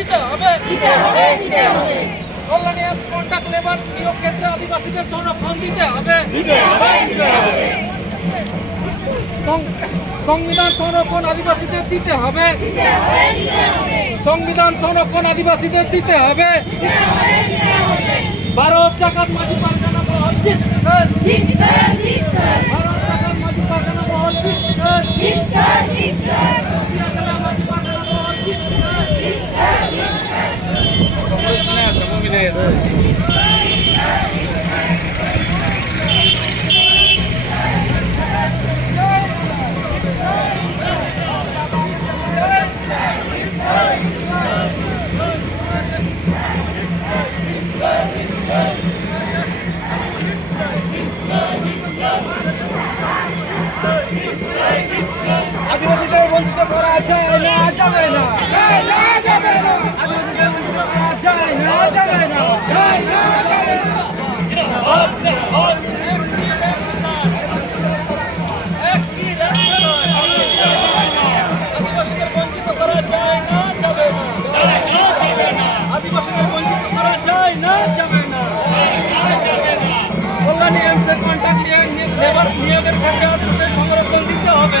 দিতে হবে। Kalyani aims contract labour নিয়োগ ক্ষেত্রে আদিবাসীদের সংরক্ষণ দিতে হবে। সংবিধান সংরক্ষণ আদিবাসীদের দিতে হবে। সংবিধান সংরক্ষণ আদিবাসীদের দিতে হবে। ভারত জাকাত মাঝি পারগানা মহল জিতকার। ভারত জাকাত মাঝি পারগানা মহল জিতকার। মাঝি পারগানা মহল জিতকার। আদিবাসীদের বঞ্চিত করা যায় না, যাবে না। আদিবাসীদের বঞ্চিত করা যায় না, যাবে না। আদিবাসীদের বঞ্চিত করা যায় না, যাবে না। আদিবাসীদের বঞ্চিত করা যায় না, যাবে না। কল্যাণী এমসের কন্ট্রাক্ট লেবার নিয়োগের ক্ষেত্রে আদিবাসীদের সংরক্ষণ দিতে হবে।